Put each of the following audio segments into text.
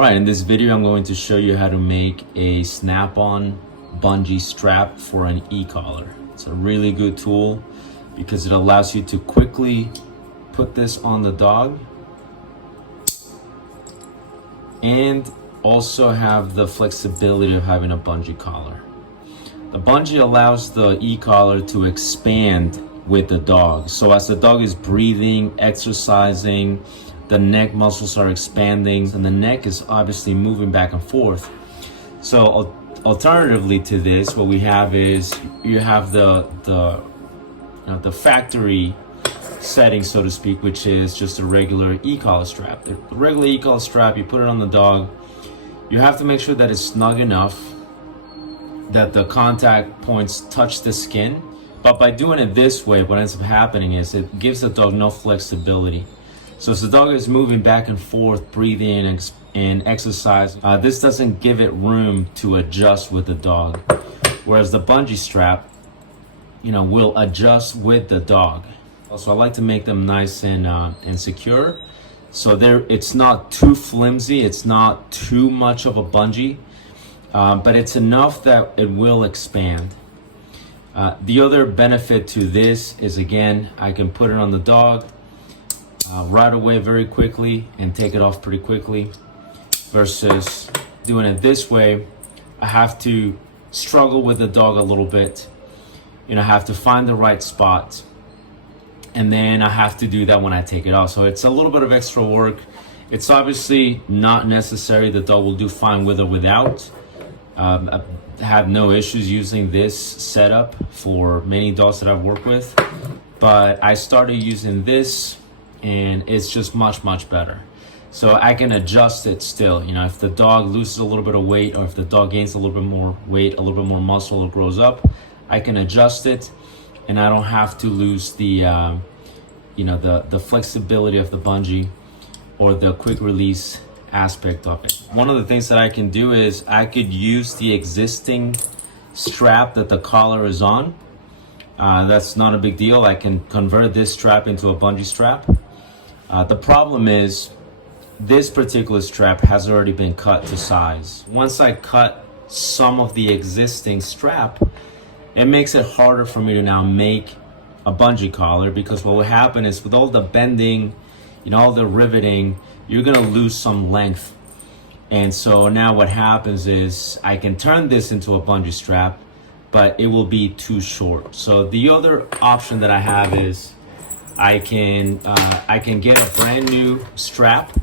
Alright, in this video I'm going to show you how to make a snap-on bungee strap for an e-collar. It's a really good tool because it allows you to quickly put this on the dog and also have the flexibility of having a bungee collar. The bungee allows the e-collar to expand with the dog. So as the dog is breathing, exercising, the neck muscles are expanding and the neck is obviously moving back and forth. So alternatively to this, what we have is you have the factory setting, so to speak, which is just a regular e-collar strap. The regular e-collar strap, you put it on the dog. You have to make sure that it's snug enough that the contact points touch the skin. But by doing it this way, what ends up happening is it gives the dog no flexibility. So as the dog is moving back and forth, breathing and exercising, this doesn't give it room to adjust with the dog. Whereas the bungee strap, will adjust with the dog. Also, I like to make them nice and secure. So it's not too flimsy, it's not too much of a bungee, but it's enough that it will expand. The other benefit to this is, again, I can put it on the dog right away very quickly and take it off pretty quickly, versus doing it this way. I have to struggle with the dog a little bit. I have to find the right spot, and then I have to do that when I take it off. So it's a little bit of extra work. It's obviously not necessary. The dog will do fine with or without. I have no issues using this setup for many dogs that I've worked with, but I started using this and it's just much better. So I can adjust it still. If the dog loses a little bit of weight, or if the dog gains a little bit more weight, a little bit more muscle, or grows up, I can adjust it, and I don't have to lose the the flexibility of the bungee or the quick release aspect of it. One of the things that I can do is I could use the existing strap that the collar is on. That's not a big deal. I can convert this strap into a bungee strap. The problem is this particular strap has already been cut to size. Once I cut some of the existing strap, it makes it harder for me to now make a bungee collar, because what will happen is with all the bending, all the riveting, you're gonna lose some length. And so now what happens is I can turn this into a bungee strap, but it will be too short. So the other option that I have is I can get a brand new strap.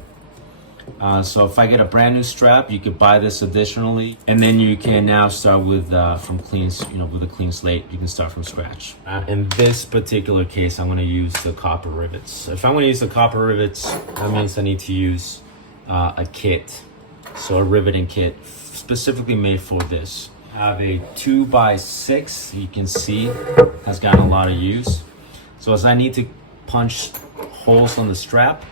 So if I get a brand new strap, you could buy this additionally, and then you can now start with from clean, with a clean slate. You can start from scratch. In this particular case, I'm going to use the copper rivets. If I'm going to use the copper rivets, that means I need to use a kit, so a riveting kit specifically made for this. I have a 2x6. You can see has gotten a lot of use. So as I need to punch holes on the strap,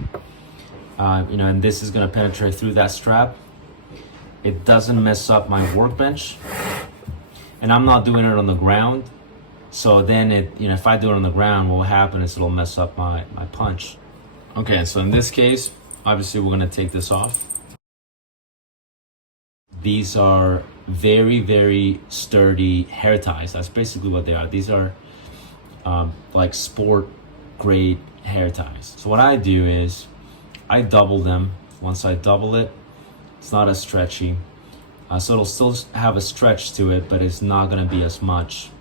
and this is going to penetrate through that strap, it doesn't mess up my workbench, and I'm not doing it on the ground. So then if I do it on the ground, what will happen is it'll mess up my punch. Okay, so in this case, obviously we're going to take this off. These are very sturdy hair ties. That's basically what they are. These are like sport grade hair ties. So what I do is I double them. Once I double it, it's not as stretchy. So it'll still have a stretch to it, but it's not gonna be as much.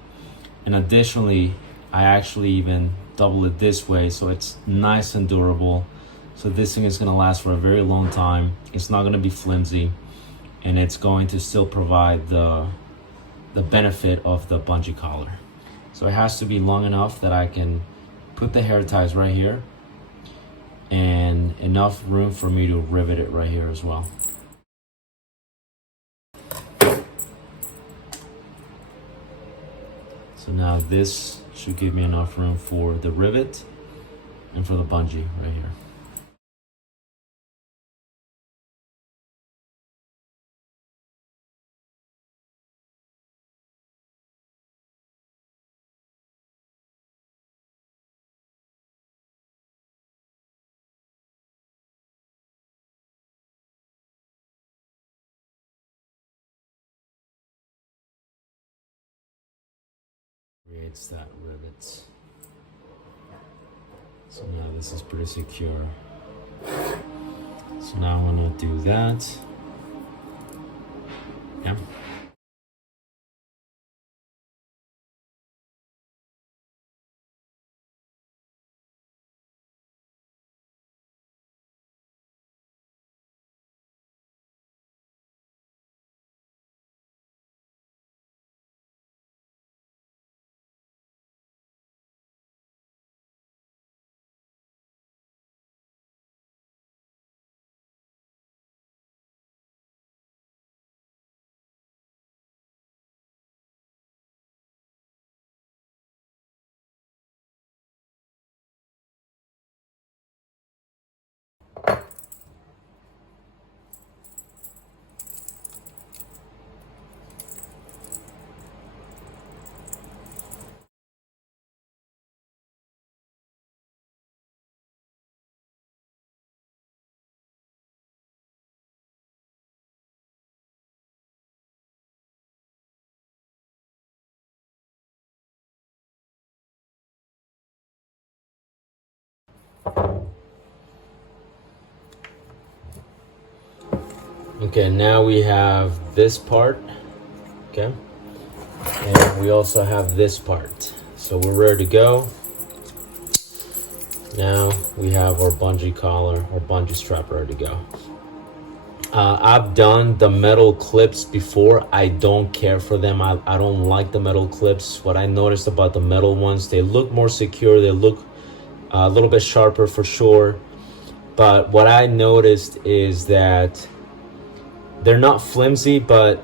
And additionally, I actually even double it this way, so it's nice and durable. So this thing is gonna last for a very long time. It's not gonna be flimsy, and it's going to still provide the benefit of the bungee collar. So it has to be long enough that I can put the hair ties right here, and enough room for me to rivet it right here as well. So now this should give me enough room for the rivet and for the bungee right here. it's that rivet. So now this is pretty secure. So now I'm gonna do that. Yeah. Okay, now we have this part, okay? And we also have this part. So we're ready to go. Now we have our bungee collar or bungee strap ready to go. I've done the metal clips before. I don't care for them. I don't like the metal clips. What I noticed about the metal ones, they look more secure. They look a little bit sharper for sure. But what I noticed is that they're not flimsy, but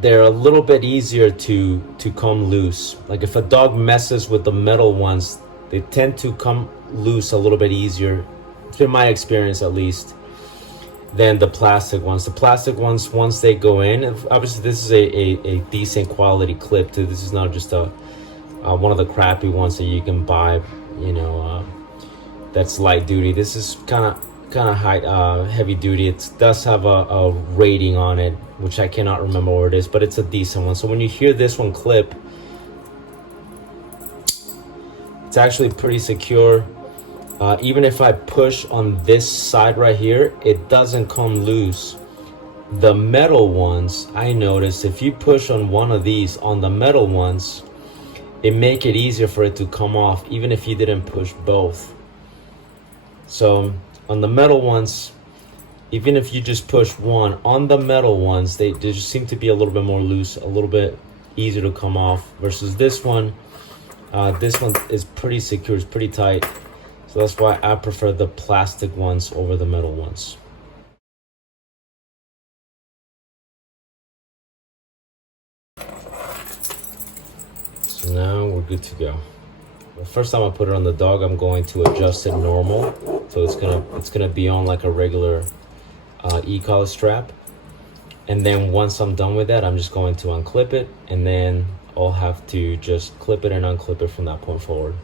they're a little bit easier to come loose. Like if a dog messes with the metal ones, they tend to come loose a little bit easier. It's been my experience at least, than the plastic ones. The plastic ones, once they go in, obviously this is a decent quality clip too. This is not just a one of the crappy ones that you can buy, you know, that's light duty. This is kind of high, heavy duty. It does have a rating on it, which I cannot remember what it is, but it's a decent one. So when you hear this one clip, it's actually pretty secure. Even if I push on this side right here, it doesn't come loose. The metal ones, I noticed if you push on one of these, on the metal ones, it make it easier for it to come off, even if you didn't push both. So on the metal ones, even if you just push one, on the metal ones, they just seem to be a little bit more loose, a little bit easier to come off, versus this one is pretty secure, it's pretty tight. So that's why I prefer the plastic ones over the metal ones. So now we're good to go. The first time I put it on the dog, I'm going to adjust it normal. So it's gonna be on like a regular e-collar strap. And then once I'm done with that, I'm just going to unclip it, and then I'll have to just clip it and unclip it from that point forward.